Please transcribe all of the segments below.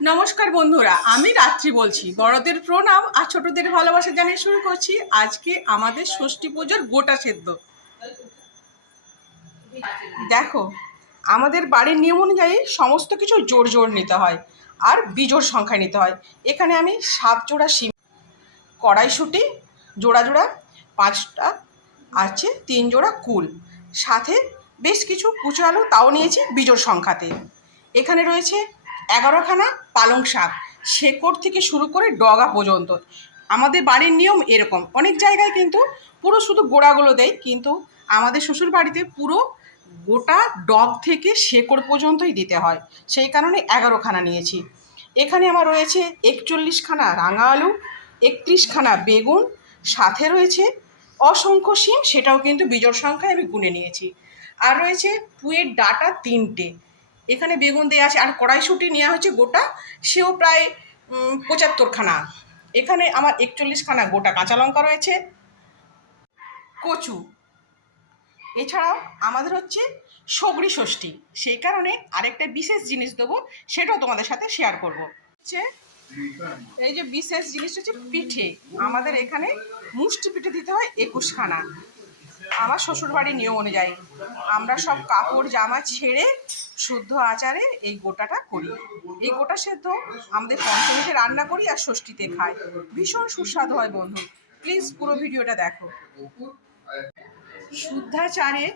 নমস্কার বন্ধুরা, আমি রাত্রি বলছি। বড়দের প্রণাম আর ছোটদের ভালোবাসা জানিয়ে শুরু করছি আজকে আমাদের ষষ্ঠী পুজোর গোটা সেদ্ধ। দেখো, আমাদের বাড়ির নিয়ম অনুযায়ী সমস্ত কিছু জোড় জোড় নিতে হয় আর বিজোড় সংখ্যায় নিতে হয়। এখানে আমি 7 জোড়া শিম, কড়াইশুঁটি জোড়া জোড়া 5টা আছে, 3 জোড়া কুল, সাথে বেশ কিছু কুচো আলু তাও নিয়েছি বিজোড় সংখ্যাতে। এখানে রয়েছে 11খানা পালং শাক, শেকড় থেকে শুরু করে ডগা পর্যন্ত। আমাদের বাড়ির নিয়ম এরকম, অনেক জায়গায় কিন্তু পুরো শুধু গোড়াগুলো দেয়, কিন্তু আমাদের শ্বশুর বাড়িতে পুরো গোটা ডগ থেকে শেকড় পর্যন্তই দিতে হয়, সেই কারণে 11খানা নিয়েছি। এখানে আমার রয়েছে 41খানা রাঙা আলু, 31খানা বেগুন, সাথে রয়েছে অসংখ্য শিম, সেটাও কিন্তু বিজোড় সংখ্যায় আমি গুনে নিয়েছি। আর রয়েছে পুঁয়ের ডাঁটা 3টে, এখানে বেগুন দেওয়া আছে। আর কড়াইশুঁটি নেওয়া হচ্ছে গোটা, সেও প্রায় 75খানা। এখানে আমার 41খানা গোটা কাঁচা লঙ্কা রয়েছে, কচু। এছাড়াও আমাদের হচ্ছে সবরি ষষ্ঠী, সেই কারণে আরেকটা বিশেষ জিনিস দেবো, সেটাও তোমাদের সাথে শেয়ার করবো। হচ্ছে এই যে বিশেষ জিনিস হচ্ছে পিঠে। আমাদের এখানে মুষ্টি পিঠে দিতে হয় 21খানা। আমার শ্বশুরবাড়ির নিয়ম অনুযায়ী আমরা সব কাপড় জামা ছেড়ে শুদ্ধ আচারে এই গোটাটা করি। এই গোটা সেদ্ধ আমাদের পঞ্চমীতে রান্না করি আর ষষ্ঠীতে খাই, ভীষণ সুস্বাদু হয় বন্ধু। প্লিজ পুরো ভিডিওটা দেখো। শুদ্ধাচারে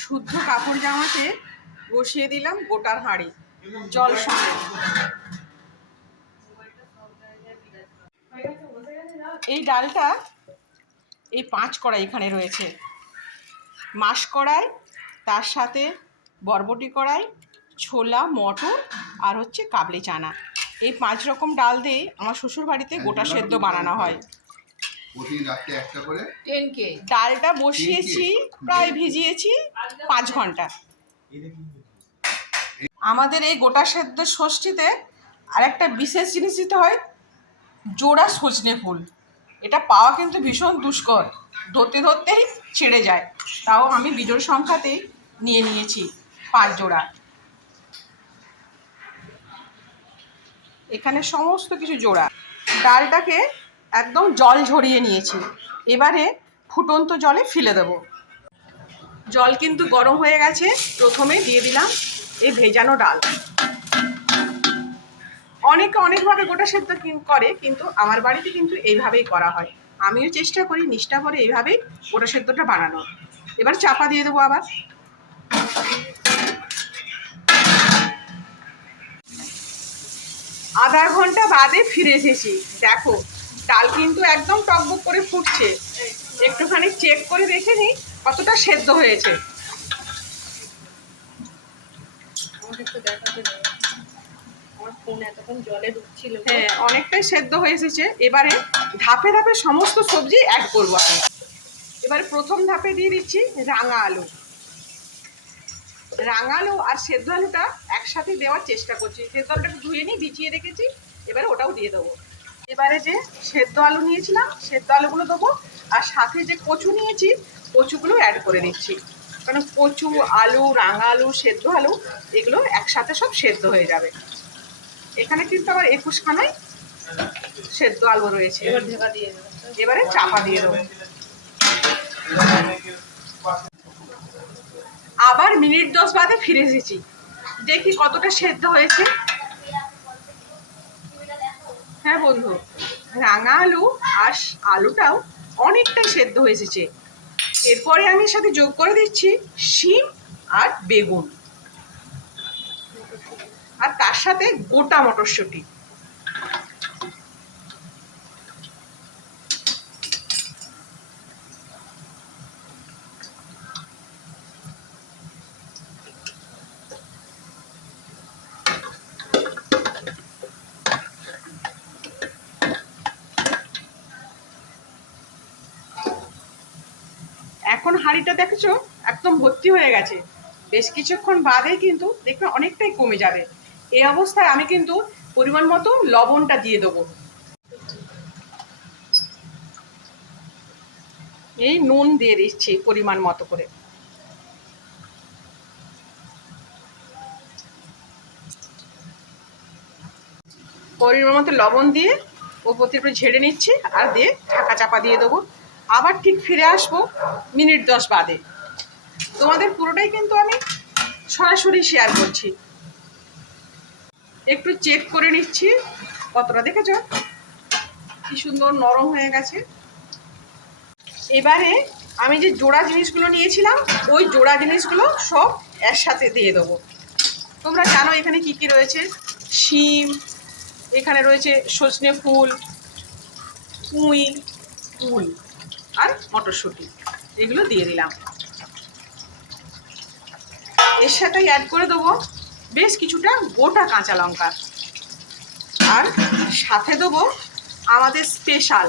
শুদ্ধ কাপড় জামাতে বসিয়ে দিলাম গোটার হাঁড়ি জল সঙ্গে। এই ডালটা এই 5 কড়াই এখানে রয়েছে, মাস কড়াই, তার সাথে বরবটি কড়াই, ছোলা, মটর আর হচ্ছে কাবলি চানা। এই 5 রকম ডাল দিয়ে আমার শ্বশুর বাড়িতে গোটা সেদ্ধ বানানো হয়। ডালটা বসিয়েছি, প্রায় ভিজিয়েছি 5 ঘন্টা। আমাদের এই গোটা সেদ্ধ ষষ্ঠীতে আরেকটা বিশেষ জিনিস দিতে হয়, জোড়া সজনে ফুল। এটা পাওয়া কিন্তু ভীষণ দুষ্কর, ধরতে ধরতেই ছেড়ে যায়, তাও আমি বিজোড় সংখ্যাতেই নিয়ে নিয়েছি 5 জোড়া। এখানে সমস্ত কিছু জোড়া। ডালটাকে একদম জল ঝরিয়ে নিয়েছি, এবারে ফুটন্ত জলে ফেলে দেবো। জল কিন্তু গরম হয়ে গেছে, প্রথমে দিয়ে দিলাম এই ভেজানো ডাল। অনেকে অনেকভাবে গোটা সেদ্ধ করে, কিন্তু আমার বাড়িতে কিন্তু এইভাবেই করা হয়। আমিও চেষ্টা করি নিষ্ঠা করে এইভাবেই গোটা সেদ্ধটা বানানোর। এবার চাপা দিয়ে দেবো আবার। আধা ঘন্টা বাদে ফিরে এসেছি, দেখো ডাল কিন্তু একদম টকবক করে ফুটছে। একটুখানি চেক করে দেখে নিই কতটা সেদ্ধ হয়েছে। হ্যাঁ, অনেকটাই সেদ্ধ হয়ে এসেছে। এবারে ধাপে ধাপে সমস্ত সবজি অ্যাড করবো আমি। এবারে প্রথম ধাপে দিয়ে দিচ্ছি রাঙা আলু। রাঙা আলু আর সেদ্ধ আলুটা একসাথে দেওয়ার চেষ্টা করছি। সেদ্ধ আলুটাকে ধুয়ে নিয়ে ভিজিয়ে রেখেছি, এবারে ওটাও দিয়ে দেবো। এবারে যে সেদ্ধ আলু নিয়েছিলাম, সেদ্ধ আলুগুলো দেবো, আর সাথে যে কচু নিয়েছি কচুগুলো অ্যাড করে দিচ্ছি। কারণ কচু, আলু, রাঙা আলু, সেদ্ধ আলু এগুলো একসাথে সব সেদ্ধ হয়ে যাবে। এখানে কিন্তু আবার 21খানায় সেদ্ধ আলু রয়েছে। এবারে চাপা দিয়ে দেবো। আবার মিনিট 10 বাদে ফিরে এসেছি, দেখি কতটা সেদ্ধ হয়েছে। হ্যাঁ বন্ধু, রাঙা আলু আর আলুটাও অনেকটাই সেদ্ধ হয়ে এসেছে। এরপরে আমি সাথে যোগ করে দিচ্ছি শিম আর বেগুন, আর তার সাথে গোটা মটরশুঁটি। এখন হাঁড়িটা দেখেছো একদম ভর্তি হয়ে গেছে, বেশ কিছুক্ষণ বাদে কিন্তু দেখবে অনেকটাই কমে যাবে। এই অবস্থায় আমি কিন্তু পরিমাণ মতো লবণটা দিয়ে দেবো। এই নুন দিয়ে দিচ্ছি পরিমাণ মতো করে। পরিমাণ মতো লবণ দিয়ে ওপর থেকে ঝেড়ে নিচ্ছি আর দিয়ে ঢাকা চাপা দিয়ে দেবো। আবার ঠিক ফিরে আসবো মিনিট 10 বাদে। তোমাদের পুরোটাই কিন্তু আমি সরাসরি শেয়ার করছি। একটু চেক করে নিচ্ছি কতটা, দেখেছ কি সুন্দর নরম হয়ে গেছে। এবারে আমি যে জোড়া জিনিসগুলো নিয়েছিলাম ওই জোড়া জিনিসগুলো সব একসাথে দিয়ে দেবো। তোমরা জানো এখানে কি কি রয়েছে, শিম, এখানে রয়েছে সজনে ফুল, পুঁই, ফুল আর মটরশুঁটি, এগুলো দিয়ে দিলাম। এর সাথে অ্যাড করে দেবো বেশ কিছুটা গোটা কাঁচা লঙ্কা, আর সাথে দেবো আমাদের স্পেশাল,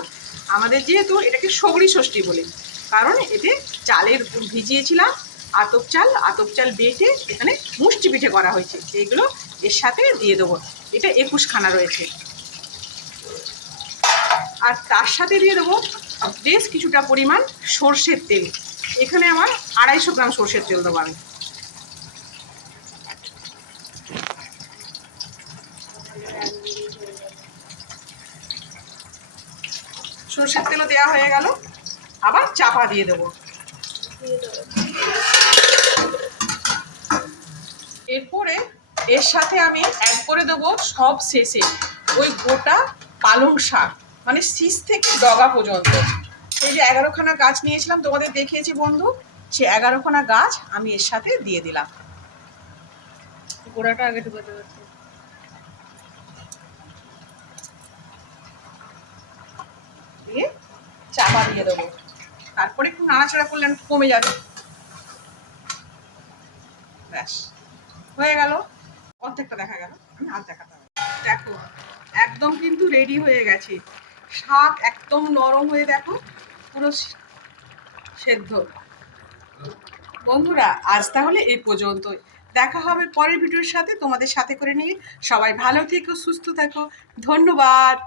আমাদের যেহেতু এটাকে সগড়ি ষষ্ঠী বলি, কারণ এতে চালের ভিজিয়েছিলাম আতপ চাল বেটে এখানে মুষ্টি পিঠে করা হয়েছে, এইগুলো এর সাথে দিয়ে দেবো। এটা 21 খানা রয়েছে। আর তার সাথে দিয়ে দেবো বেশ কিছুটা পরিমাণ সর্ষের তেল। এখানে আমার 250 গ্রাম সর্ষের তেল দেবো আমি। সর্ষের তেলও দেওয়া হয়ে গেল, আবার চাপা দিয়ে দেবো। এরপরে এর সাথে আমি অ্যাড করে দেবো সব শেষে ওই গোটা পালং শাক, মানে শীষ থেকে ডগা পর্যন্ত। এই যে 11খানা গাছ নিয়েছিলাম তোমাদের দেখিয়েছি বন্ধু, সে 11খানা গাছ আমি এর সাথে দিয়ে দিলাম। গোড়াটা আগে ঢুকাতে পারছি, দিয়ে চাপা দিয়ে দেবো। তারপরে একটু নাড়াচাড়া করলে কমে যাবে। ব্যাস হয়ে গেল, অর্ধেকটা দেখা গেল, আমি হাত দেখাতে হবে। দেখো একদম কিন্তু রেডি হয়ে গেছে, শাক একদম নরম হয়ে দেখো পুরো সেদ্ধ। বন্ধুরা আজ তাহলে এই পর্যন্তই, দেখা হবে পরের ভিডিওর সাথে তোমাদের সাথে করে নিয়ে। সবাই ভালো থেকো, সুস্থ থেকো, ধন্যবাদ।